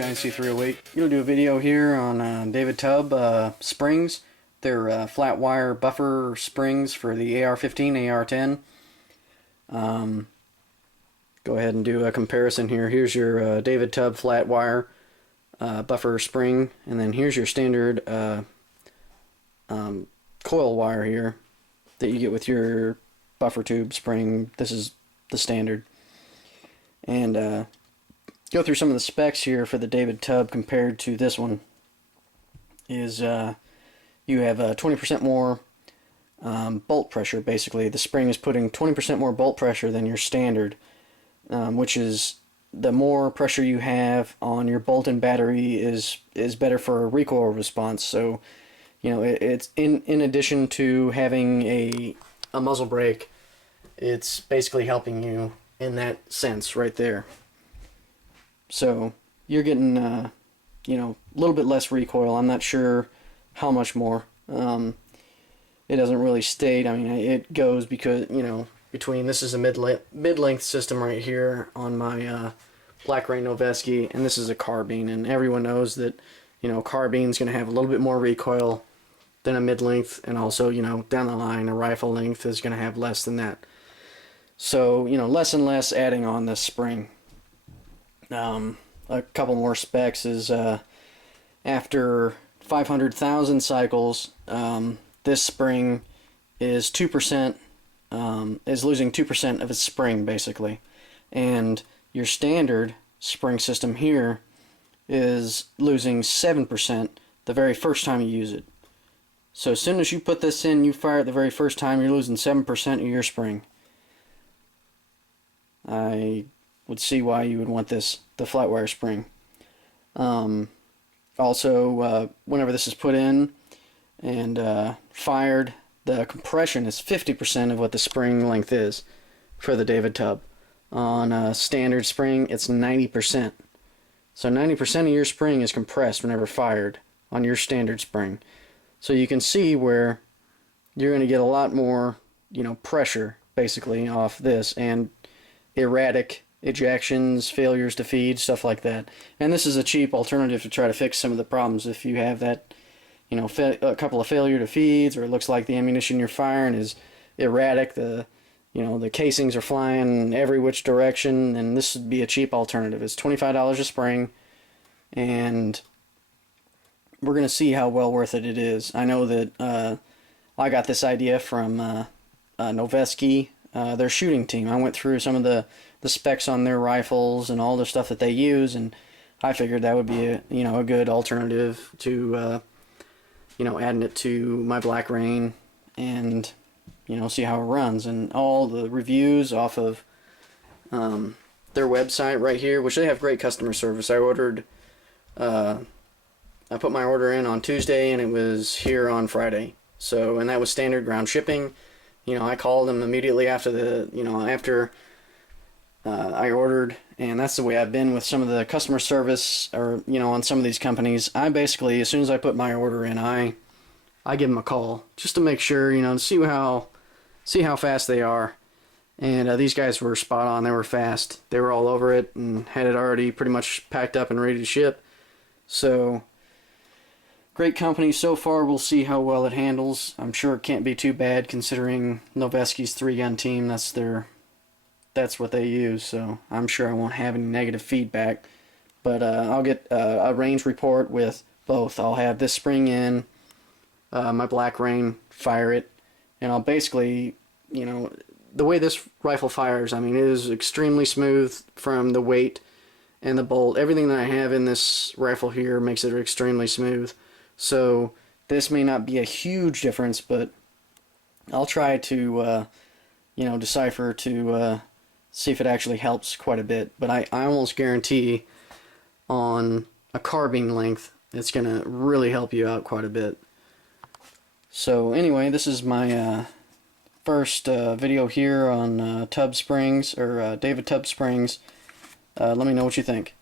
Shine C308. Gonna do a video here on David Tubb springs. They're flat wire buffer springs for the AR-15, AR-10. Go ahead and do a comparison here. Here's your David Tubb flat wire buffer spring, and then here's your standard coil wire here that you get with your buffer tube spring. This is the standard. And go through some of the specs here for the David Tubb compared to this one. Is you have 20% more bolt pressure. Basically, the spring is putting 20% more bolt pressure than your standard, which is the more pressure you have on your bolt and battery is better for a recoil response. So, you know, it's in addition to having a muzzle brake, it's basically helping you in that sense right there. So you're getting you know, a little bit less recoil. I'm not sure how much more. It doesn't really state. I mean, it goes because, you know, between, this is a mid-length system right here on my Black Rain Noveske, and this is a carbine, and everyone knows that, you know, carbine's going to have a little bit more recoil than a mid-length, and also, you know, down the line a rifle length is going to have less than that. So, you know, less and less adding on this spring. A couple more specs is after 500,000 cycles, this spring is 2%, is losing 2% of its spring basically, and your standard spring system here is losing 7% the very first time you use it. So as soon as you put this in, you fire it the very first time, you're losing 7% of your spring. I would see why you would want this, the flat wire spring. Also, whenever this is put in and fired, the compression is 50% of what the spring length is for the David Tubb. On a standard spring, it's 90%. So 90% of your spring is compressed whenever fired on your standard spring. So you can see where you're going to get a lot more, you know, pressure basically off this, and erratic ejections, failures to feed, stuff like that. And this is a cheap alternative to try to fix some of the problems. If you have that, you know, a couple of failure to feeds, or it looks like the ammunition you're firing is erratic, you know, the casings are flying every which direction, then this would be a cheap alternative. It's $25 a spring, and we're going to see how well worth it is. I know that I got this idea from Noveske, their shooting team. I went through some of the specs on their rifles and all the stuff that they use, and I figured that would be a good alternative to you know, adding it to my Black Rain, and you know, see how it runs. And all the reviews off of their website right here, which they have great customer service. I ordered I put my order in on Tuesday and it was here on Friday. So, and that was standard ground shipping. You know, I called them immediately after after I ordered, and that's the way I've been with some of the customer service, or, you know, on some of these companies. I basically, as soon as I put my order in, I give them a call just to make sure, you know, to see how fast they are. And these guys were spot on. They were fast. They were all over it and had it already pretty much packed up and ready to ship. So, great company so far. We'll see how well it handles. I'm sure it can't be too bad considering Noveske's 3-gun team. That's what they use. So I'm sure I won't have any negative feedback. But I'll get a range report with both. I'll have this spring in, my Black Rain, fire it, and I'll basically, you know, the way this rifle fires, I mean, it is extremely smooth from the weight and the bolt. Everything that I have in this rifle here makes it extremely smooth. So this may not be a huge difference, but I'll try to, you know, decipher to see if it actually helps quite a bit. But I almost guarantee on a carbine length, it's going to really help you out quite a bit. So anyway, this is my first video here on Tubb Springs, or David Tubb Springs. Let me know what you think.